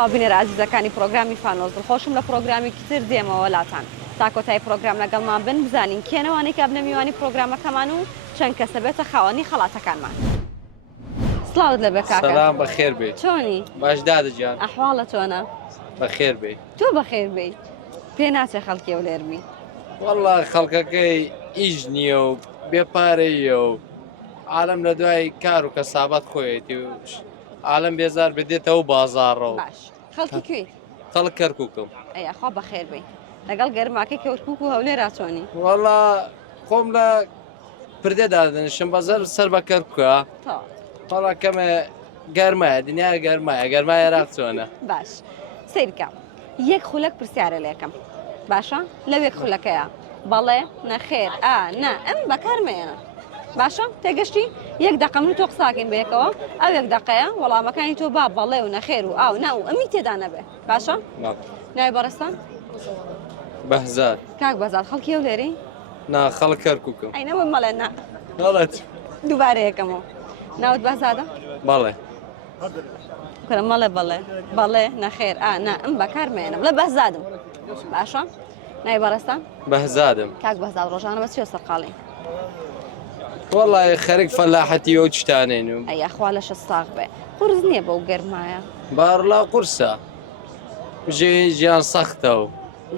سڵاو بینێرە عەزیزەکانی پرۆگرامی فانۆز دڵخۆشم لە پرۆگرامی تر دێمەوە لاتان تا کۆتایی پرۆگرام لەگەڵمان بن بزانین کێنەوانی کە بنە میوانی پرۆگرامەکەمان و چەند کەسە بێتە خاوەنی خەڵاتەکانمان. سڵاوت لەبێ کاکە. سەلام بەخێر بێ. چۆنی؟ باش دادەجیان. ئەحواڵە چۆنە؟ بەخێر بێ. تۆ بەخێر بێ. پێ ناچێ خەڵکی ئەو لێرمی. وەڵڵا خەڵکەکەی ئیش نییە و بێپارەیە و عالم لە دوای کار و کەسابەت خۆیەتی و عالم بێزار بدێتەوە بازاڕەوە. باش. خەڵکی کوێ؟ خەڵک کەرکووکم. ئەیە خوا بەخێر بێ. لەگەڵ گەرماکەی کەوتکووک و هەولێرا چۆنی؟ وەڵڵا خۆم لە پردێدا دەنیشم بەزەر سەر بە کەرکووە. وەڵڵا کەمە گەرمایە دنیای گەرمایە گەرمای عێراق چۆنە؟ باش. سیرکە. یەک خولەک پرسیارە لێکم. باشە؟ لەو یەک خولەکەیە. بەڵێ نەخێر نا ئەم بەکارمێنە. باشە؟ تێگەشتی؟ یەک دەقە من و تۆ قساکەین بەیەکەوە ئەو یەک دەقەیە وەڵامەکانی تۆ با بەڵێ و نەخێر و ئاو نا و ئەمی تێدا نەبێ. باشە؟ ناوی بەڕێستان؟ بەهزار. کاک بەزار خەڵکی ئەو لێرەی؟ نا خەڵک کەرکووکم. ئەینەوە مەڵێ نا. غەڵەت. دووبارە یەکەمەوە. ناوت بەهزادە؟ بەڵێ. کورە مەڵێ بەڵێ نەخێر نا ئەم بەکارمێنم لە بەهزادم. باشە؟ ناوی بەڕێستان؟ بەهزادم. کاک بەهزاد ڕۆژانە بە چی سەرقاڵی؟ وەڵڵای خەرێک فەلاحەتی ئەو شتانین و ئەیە خوا لەشە ساغ بێ. قورس نییە بەو گەرمایە. باڕلا قورسە. ژیان سەختە و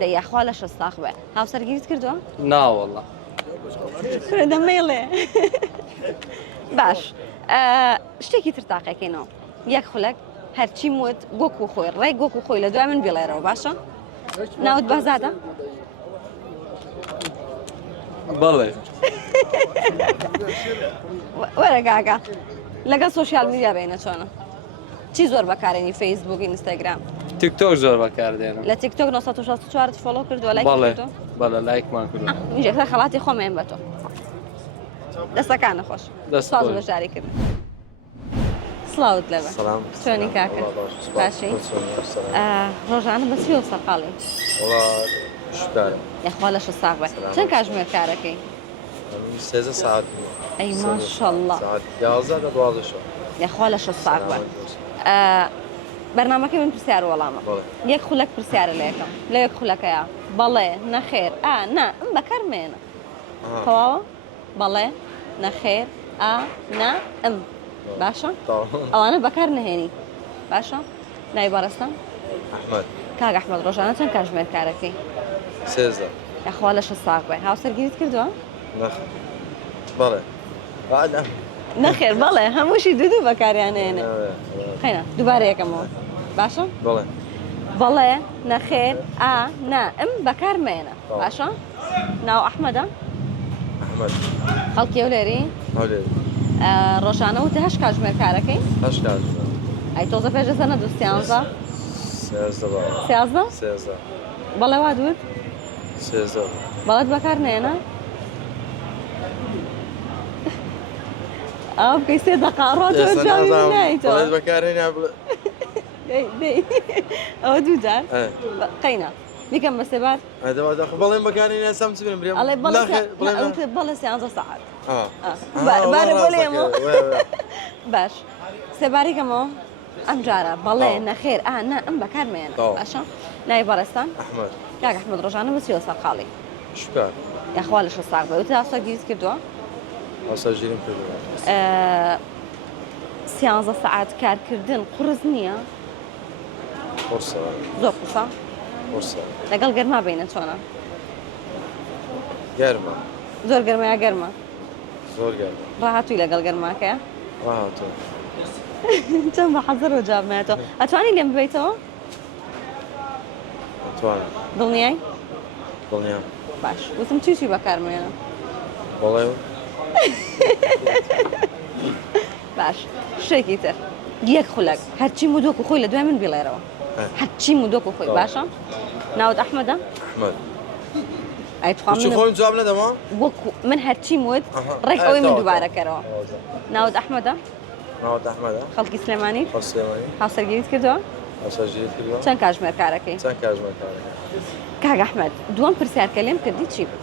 دەیەخوا لەشە ساغ بێ. هاوسەرگیریت کردووە؟ ناوەڵڵا. کورە دەمەیڵێ. باش. شتێکی تر تاقیەکەینەوە. یەک خولەک هەرچی وت گۆک و خۆی ڕێی گۆک و خۆی لە دوای من بێڵێرەوە باشە؟ ناوت بەهزادە؟ بەڵێ. وەرە گاگا لەگەڵ سۆشیال میدیا بینە چۆنە؟ چی زۆر بەکارێنی فەیسبوک ئینستاگرام؟ تیکتۆک زۆر بەکاردێنم. لە تیکتۆک 964 فۆلۆ کردووە لایک کردووە؟ بەڵێ لایکمان کردووە. میژێکتە خەڵاتی خۆمێن بە تۆ. دەستەکانە خۆش. ساز بەشداری کردن. سڵاوت لەبە. سلام. چۆنی کاکە؟ باشی؟ ڕۆژانە بە چی سەرقاڵی؟ وڵا شکارە. یەخوا لەشە ساغ بێ. چەند کاتژمێر کارەکەی؟ 13 ساعت. ئەی ماشەڵڵا. ساعت 11 تا 12 شو. یەخوا لەشە ساغ بێ. بەرنامەکەی من پرسیار وەڵامە. یەک خولەک پرسیارە لە یەکەم. لە یەک خولەکەیە بەڵێ نەخێر نا ئەم بەکارمێنە. تەواوە؟ بەڵێ نەخێر نا ئەم. باشە؟ ئەوانە بەکار نەهێنی. باشە؟ ناوی بەڕێستان؟ ئەحمەد. کاک ئەحمەد ڕۆژانە چەند کاتژمێر کارەکەی؟ 13. یەخوا لەشە ساغ بێ. هاوسەرگیریت کردووە؟ نەخێر. بەڵێ. بعد نەخێر بەڵێ هەمووشی دوو بەکاریانێنێ. خەینە دووبارە یەکەمەوە. باشە؟ بەڵێ. بەڵێ نەخێر نا ئەم بەکارمێنە. باشە؟ ناو ئەحمەدە؟ ئەحمەد. خەڵکی ئەو لێری؟ هەولێر. ڕۆژانە وتە 8 کاتژمێر کارەکەی؟ 8 کاتژمێر. ئەی تۆزە پێشە سەنە 13 13 بەڵێ. 13 13. بەڵێ وا دوت؟ 13. بەڵێت بەکار نێنە؟ ئەو بکەی سێ دەقا ڕۆژەوە جاوی من نایتەوە. بەڵێت بەکارهێنا بڵێ. ئەوە دوو جار؟ قەینە. میکەم بە سێبار؟ بەڵێن بەکارهێنا سەم چ بێن برێم؟ ئەڵێ بەڵێ 13 ساعت. بارە بۆڵێمەوە. باش. سێباریکەمەوە؟ ئەم جارە بەڵێ نەخێر نا ئەم بەکارمێنە. باشە؟ ناوی بەڕێستان؟ ئەحمەد. کاک ئەحمەد ڕۆژانە بە چیوە سەرقاڵی؟ شکار. یەخوا لەشە ساغ بێ. وتە هاوسەرگیریت کردووە؟ هاوسەرگیریم کردووە. 13 ساعت کارکردن قورس نییە؟ قورسە. زۆر قورسە؟ قورسە. لەگەڵ گەرما بینە چۆنە؟ گەرمە. زۆر گەرمەیە گەرمە؟ زۆر گەرمە. ڕاهاتووی لەگەڵ گەرماکەیە؟ ڕاهاتوو. چەند بە حەزەر و جابمێتەوە. ئەتوانی لێم ببیتەوە؟ ئەتوانم. دڵنیای؟ دڵنیام. باش. وتم چی بەکارمێنە؟ بەڵێ. باش. شتێکی تر. یەک خولەک هەرچی مودۆک و خۆی لە دوای من بێڵێرەوە. هەرچی مودۆک و خۆی باشە؟ ناوت ئەحمەدە؟ ئەحمەد. ئەی توخوا من خۆم جواب نەدەما؟ وەکو من هەرچی وت ڕێک ئەوەی من دووبارە کەرەوە. ناوت ئەحمەدە؟ ناوت ئەحمەدە. خەڵکی سلێمانی؟ خەڵکی سلێمانی. هاوسەرگیریت کردووە؟ هاوسەرگیریت کردووە. چەند کاتژمێر کارەکەی؟ چەند کاتژمێر کارەکەی؟ کاک ئەحمەد دووەم پرسیارکە لێم کردی چی بوو؟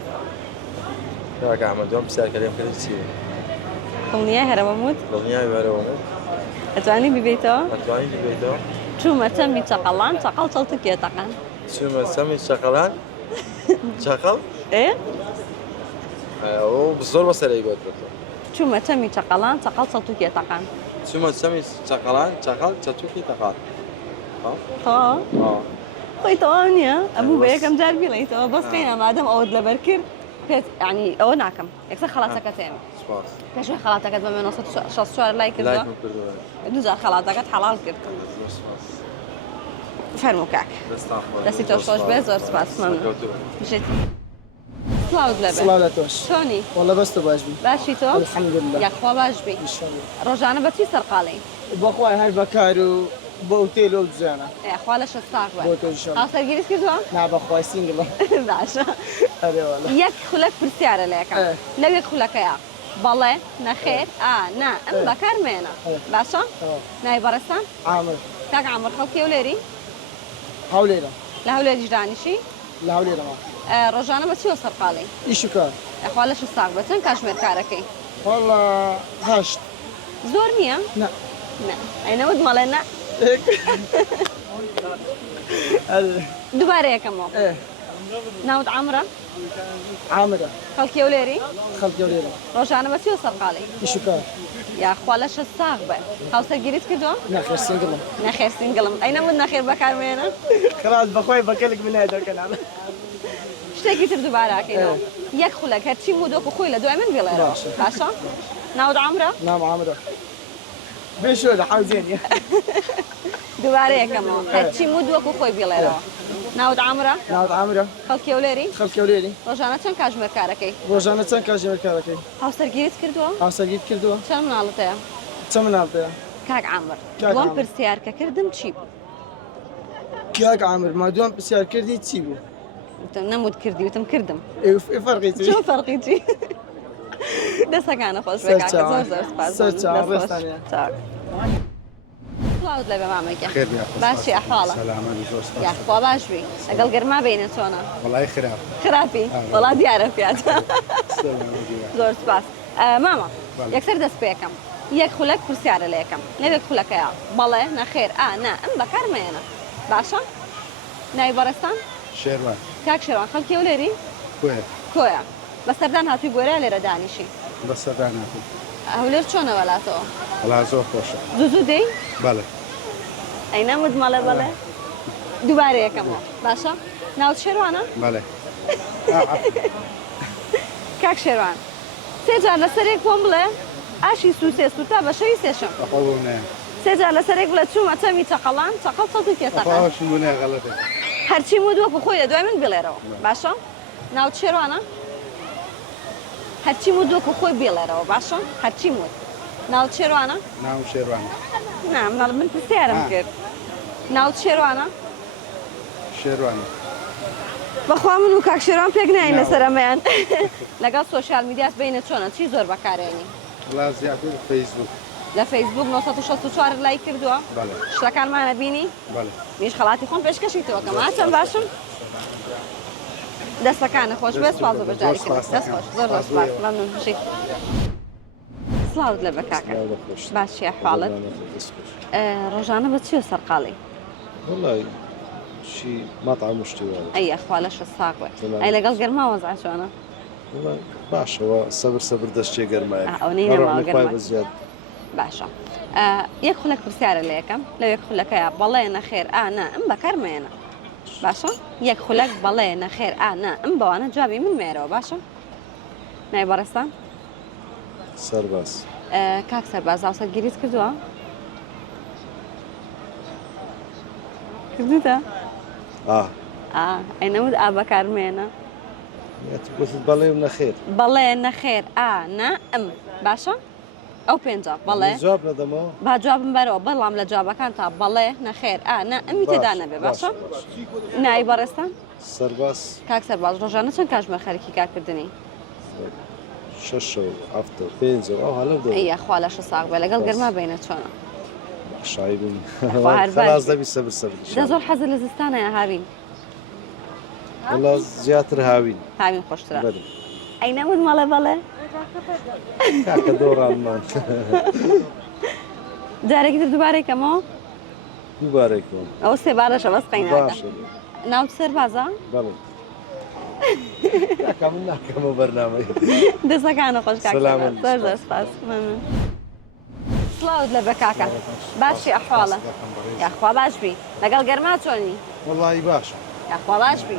کاک ئەحمەد دووەم پرسیارکە لێم کردی چی بوو؟ دڵنیای هەرەوەموت؟ دڵنیای هەرەوەموت. ئەتوانی ببیتەوە؟ ئەتوانی ببیتەوە؟ چوومە چەمی چەقەڵان چەقەڵ چەڵتکێ تەقان چوومە سەمی چەقەڵان چەقەڵ ئێ ئەو زۆر بەسەرەی گوت چوومە چەمی چەقەڵان چەقەڵ چەڵتکێ تەقان چوومە سەمی چەقەڵان چەقەڵ چەتووکی تەقات خۆی تەواو نییە ئەموو بە یەکەم جار بیڵیتەوە بەس پێینە مادەم ئەوت لەبەر کرد پێت ینی ئەوە ناکەم یەکسەر خەڵاتەکەت هێمە سپاس پێشوی خەڵاتەکەت بە 1964 لای کردووە لایکم کردووە دووجار خەڵاتەکەت حەڵال کرد زۆر سپاس فەرموو کاک دەستان خۆش دەستی تۆش خۆش بێ زۆر سپاس مەمنون بژێت سڵاوت لەبێ صلاة توش چۆنی والله بس تباش بي باشی تۆ الحمد لله یاخوا باش بی ان شاء الله ڕۆژانە بەچی سەرقاڵی باخوي هاي بكارو بوتيل وزانا خوا لە شەستاق بە بوتيل ان شاء الله هاوسەرگیریت کردووە نعم باخوي سنجل باشە هذا والله یەک خولەک پرسیارە لەکەم لەو یەک خولەکەیە بەڵێ نەخێر نا ئەم بەکارمێنە باشە نای بەڕستان عامر کاک عامر خەڵکی و لێری هاولينا لە هەولێریش دانیشی لا هاولينا ما ڕۆژانە بەچیوە سەرقاڵی ايش كان خوا لە شەستاق بە چەند کاتژمێر کارەکەی والله هاشت زۆر نییە لا ئەینەوت مەڵێ نە هيك هذا دووبارە یەکەمەوە ايه ناوت عامرە عامرة خەڵکی و لێری خلق هاولينا ڕۆژانە بەچیوە سەرقاڵی ايش كان یاخوا لە شەستاق بە هاوسەرگیریت کردووە ناخر سنجل نەخێر سینگڵم ئەینەمت نەخێر بەکارمێنە خلاص باخوي بكلك من هذا الكلام شتێکی تر دووباراکەینەوە یەک خولەک هەرچی مودۆک و خۆی لە دوای من بێڵێرەوە باشە ناوت عامرە نعم عامرة بشو ده حاوزين دووبارە یەکەمەوە هەرچی مودوەک و خۆی بێڵێرەوە ناوت عامرە نعم عامرة خەڵکی و لێری خلق هاوليني ڕۆژانە چەند کاتژمێر کارەکەی روزانة تن كاجي مركاركي هاوسەرگیریت کردووە عساقيت كردوه چەند مناڵەتەیە تمن عبده کاک عامر کاک دوم عامر. پرسیارکە کردم چی بوو كاك عامر ما دوام بسيار كردي تسيبو وتم نەمود کردی وتم کردم ايه فرقي تي چۆن فەرقی چی دەستەکانە خۆش بێ کاکە زۆر زۆر سپاس سەرچاوە ڕێستانیە. سڵاوت لەبێ مامەکە خير يا أخي باشی ئەحواڵە سلامة زور سباس یاخوا باش بی لەگەڵ گەرما بینە چۆنە والله خراب خراپی وڵات دیارە پیات سلامة ديالك زۆر سپاس ماما یەکسەر دەست پێەکەم یەک خولەک پرسیارە لە یەکەم لەوێک خولەکەیە بەڵێ نەخێر نا ئەم بەکارمێنە باشە ناوی بەڕێستان شيروان کاک شێوان خەڵکی و لێری كويت کۆیە بەسەردان هاتووی گۆرە لێرە دانیشی بس داناكم هەولێر چۆنە وەلاتەوە والله زور خوشة زوو دەی بله ئەینەمت مەڵێ بەڵێ دووبارە یەکەمەوە باشە ناوت شێروانە بله کاک شێروان سێ جار لەسەرێک بۆم بڵێ ئاشی سووسێ سوتا بە شەوی سێشم أخونا سێ جار لەسەرێک بڵێ چوومە چەمی چەقەڵان چەقەڵ چەڵتی پێتەقە أخوها شو منها غلطة هەرچی مودووەکو خۆی لە دوای من بڵێرەوە باشە ناوت شێروانە هەرچی مودووەکو خۆی بێڵێرەوە باشە هەرچی مود ناوت شێروانە نعم شيروان نا مناڵ من پرسیارم کرد ناوت شێروانە شيروان بەخوا من و کاک شێروان پێک ناین لەسەر ئەمەیان لەگەڵ سۆشیال میدیاس بینە چۆنە چی زۆر بەکارێنی والله زيادة فيسبوك لە فەیسبوک 1964 لای کردووە بله شتەکانمانە بینی بله میش خەڵاتی خۆم پێشکەشیتەوەکەم چەند باشم دەستەکانە خۆش بێ سپاس بە بەشداری کرد دەست خۆش زۆر زۆر سپاس مەمنون بشیت سڵاوت لەبێ کاکە باشی ئەحواڵت ڕۆژانە بە چیە سەرقاڵی والله شي مطعم واشتغال ئەی ئەخوا لە شەستاق بێ تمام. ئەی لەگەڵ گەرما وەزع چۆنە والله باش هو صبر دشتي قرمايك أو نينا ما قرمايك. بزيادة باشە یەک خولەک پرسیارە لە یەکەم لە یەک خولەکەیە بەڵێ نەخێر نا ئەم بەکارمێنە باشە یەک خولەک بەڵێ نەخێر نا ئەم بەوانە جوابی من مێرەوە باشە نای بەڕێستان سرباس کاک سەرباز هاوسەرگیریت کردووە کردوتە ئەینەمت بەکارمێنە تقول بالي ولا خير بەڵێ نەخێر نا ئەم باشە ئەو پێنجە بەڵێ جواب ندمو با جوابم بەرەوە بەڵام لە جوابەکان تا بەڵێ نەخێر نا ئەمی تێدا نەبێ باشە نایی بەڕێستان سرباس کاک سەرباز ڕۆژانە چەند کاتژمێر خەریکی کارکردنی ششو هفته بينزل هلا بدو ئەی خوا لە شەساق بێ لەگەڵ گەرما بینە چۆنە شايبين هربان. خلاص ده بالصبر دە زۆر حەزر لە زستانەیە هاوین والله زيادة هاوين هاوین خۆشترە بدل ئەینەمت مەڵێ بەڵێ كاكا دور المان جارێکی تر دووبارێکەمەوە دووبارێکەوە ئەو سێ بارەشە بەس قەیناکە باشە ناو سەربازە بەڵێ ناکەم من ناکەمە بەرنامەی دەستەکانە خۆش سەلامت. زۆر سپاس مەمنون. سڵاوت لە بە کاکە باشی ئەحواڵە یاخوا باش بی لەگەڵ گەرما چۆنی والله باشە یاخوا باش بی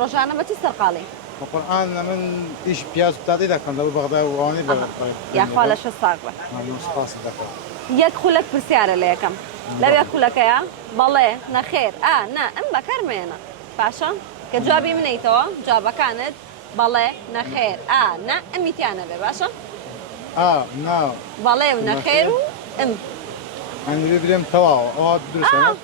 ڕۆژانە بە چی سەرقاڵی بەقورآن من ئیش پیاز بتاتی دەکەم لە بەغدا و ئەوانەی یاخوا لە شە ساق بە سپاس دەکەم یەک خولەک پرسیارە لە یەکەم لەوێ خولەکەیە بەڵێ نەخێر نا ئەم بەکارمێنە باشە کە جوابی منیتەوە جوابەکانت بەڵێ نەخێر نا ئەمیتیانە بێ باشە ناو بەڵێ و نەخێر و ئەم هەندێک برێم تەواو ئەوە درستە تەواو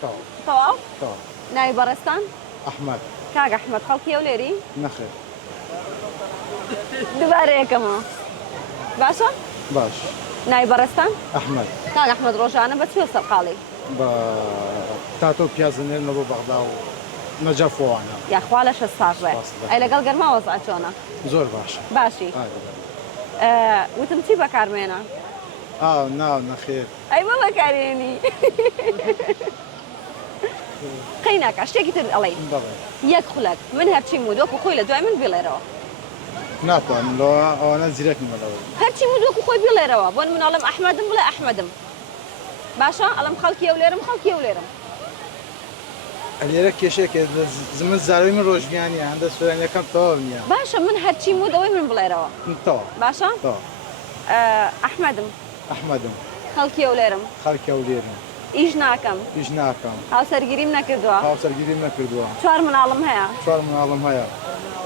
تەواو تەواو ناوی بەڕێستان ئەحمەد کاک ئەحمەد خەڵکی ئەو لێری نەخێر دووبارە یەکەمەوە باشە باش ناوی بەڕێستان ئەحمەد کاک ئەحمەد ڕۆژانە بە چوە سەرقاڵی بە تاتۆ پیازنێن لە بۆ بەغدا و نەجەفۆوانە یاخوا لە شە ساق بێ ئەی لەگەڵ گەرما وەزع چۆنە زۆر باشە باشی وتم چی بەکارمێنە ناو نەخێر ئەی بە بەکارێنی قەی ناکە شتێکی تر ئەڵێ بەڵێ یەک خولەک من هەرچی مودۆکو خۆی لە دوای من بڵێرەوە ناتوانم لەوە ئەوانە زیرەکنمە لەوە هەرچی مودۆکو خۆی بڵێرەوە بۆن مناڵم ئەحمەدم بڵێ ئەحمەدم باشە ئەڵم خەڵکی ئەو لێرم خەڵکی ئەو لێرم لێرە کێشێکە زمن زاروی من ڕۆژبیانی هەندە سوێنەکەم تەواو نییە باشە من هەرچی مودەوەی من بڵێرەوە تەواو باشە تەواو ئەحمەدم ئەحمەدم خەڵکی ئەو لێرم خەڵکی ئەو لێرم ئیش ناکەم هیچ ناکەم هاوسەرگیریم نەکردووە هاوسەرگیریم نەکردووە چوار مناڵم هەیە چوار مناڵم هەیە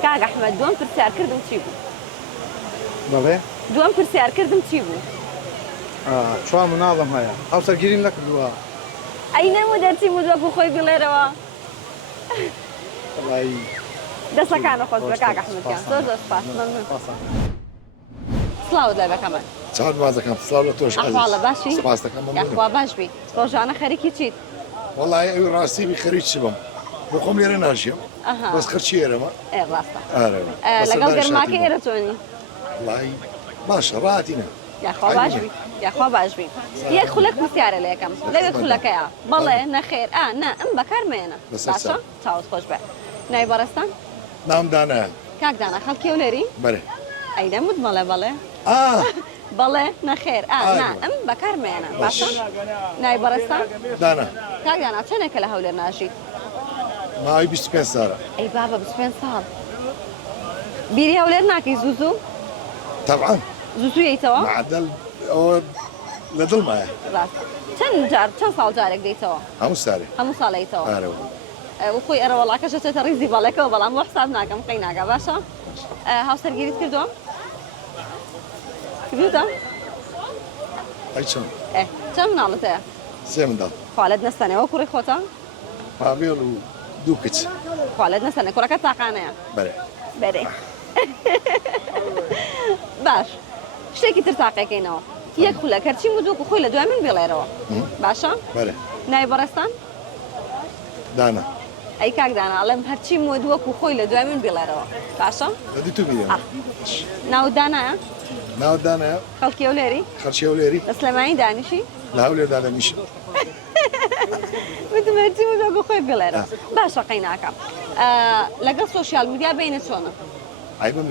کاک ئەحمەد دووەم پرسیار کردم چی بوو بەڵێ دووەم پرسیار کردم چی بوو چوار مناڵم هەیە هاوسەرگیریم نەکردووە ئەی نەمە دەرچی مودۆکو خۆی بڵێرەوە وڵی دەستەکانە خۆش بە کاک ئەحمەدیان زۆر زۆر سپاس مەمنون سڵاوت لە بەکەمە چاوت بازەکەم سڵاو لە تۆش ئەحواڵە باشی سپاس دەکەم یاخوا باش بی ڕۆژانە خەریکی چیت وەڵی ئەوی ڕاستی بی خەریکی چ بم بۆ خۆم لێرە ناژیم بەس خەرچی ئێرەمە ئێ ڕاستە ئارە لەگەڵ گەرماکە ئێرە چۆنی وڵی باشە ڕاتینە یاخوا باش بی یاخوا باش بی یەک خولەک پرسیارە لە یەکەم لەوێ خولەکەیە بەڵێ نەخێر نا ئەم بەکارمێنە باشە چاوت خۆش بێ ناوی بەڕێستان نام دانایە کاک دانا خەڵکی ئەو لێری بەرێ ئەی دەموت بەڵێ بەڵێ بەڵێ نەخێر نا ئەم بەکارمێنە باشە ناوی بەڕێستان دانا کاک دانا چەندێکە لە هەولێر ناژیت ماوەی 25 ساڵە ئەی بابە 25 ساڵ بیری هەولێر ناکەی زوزوو طبعا زوزوویەیتەوە معدل ئەوە لە دڵمایە ڕاست چەند ساڵ جارێک دەیتەوە هەموو سارێ هەموو ساڵیتەوە ئارەوە وخۆی ئەرەوەڵاکەش چێتە ڕیزی بەڵێکەوە بەڵام بۆ حساب ناکەم قەی ناکە باشە هاوسەرگیریت کردووە کردوتە ئەی چەند چەند مناڵت هەیە سێ منداڵ خالت نەستانەوە کوڕی خۆتە پاڤێڵ و دوو کچ خالت نەستانە کوڕەکە تاقانەیە بەرێ بەرێ باش شتێکی تر تاقیەکەینەوە یەک خولەک هەرچی مودووکو خۆی لە دوای من بێڵێرەوە باشە بەرێ ناوی بەڕێستان دانا ئەی کاک دانا ئەڵێم هەرچی مودووەکو خۆی لە دوای من بێڵێرەوە باشە دەدی تو بیرێ ناو دانایە ناو دانایە خەڵکی ئەو لێری خەرچی ئەو لێری لە سلێمانی دانیشی لە هەولێر دانەمیشە وتم هەرچی مودووەکو خۆی بێڵێرەوە باشە قەی ناکەم لەگەڵ سۆشیال میدیا بینە چۆنە ئای بەم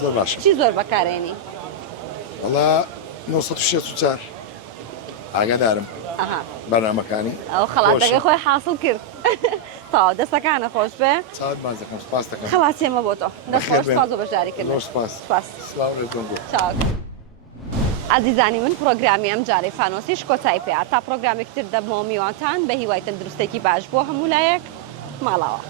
زۆر باشە چی زۆر بەکارێنی وەڵا 964 ئاگادارم ئەها بەرنامەکانی ئەو خەڵاتەکەی خۆی حاصل کرد تاوا دەستەکانە خۆش بێ چاوت باز دەکەم سپاس دەکەم خەڵاتێمە بۆ تۆ دەستخۆش سپاس و بەشداری کرد زۆر سپاس سپاس سلااو لێتۆم بۆ چاک عزیزانی من پرۆگرامی ئەم جارەی فانۆسیش کۆتایی پێیا تا پرۆگرامێک تر دەبمەوە میوانتان بە هیوای تەندروستێکی باش بۆ هەموو لایەک ماڵاوە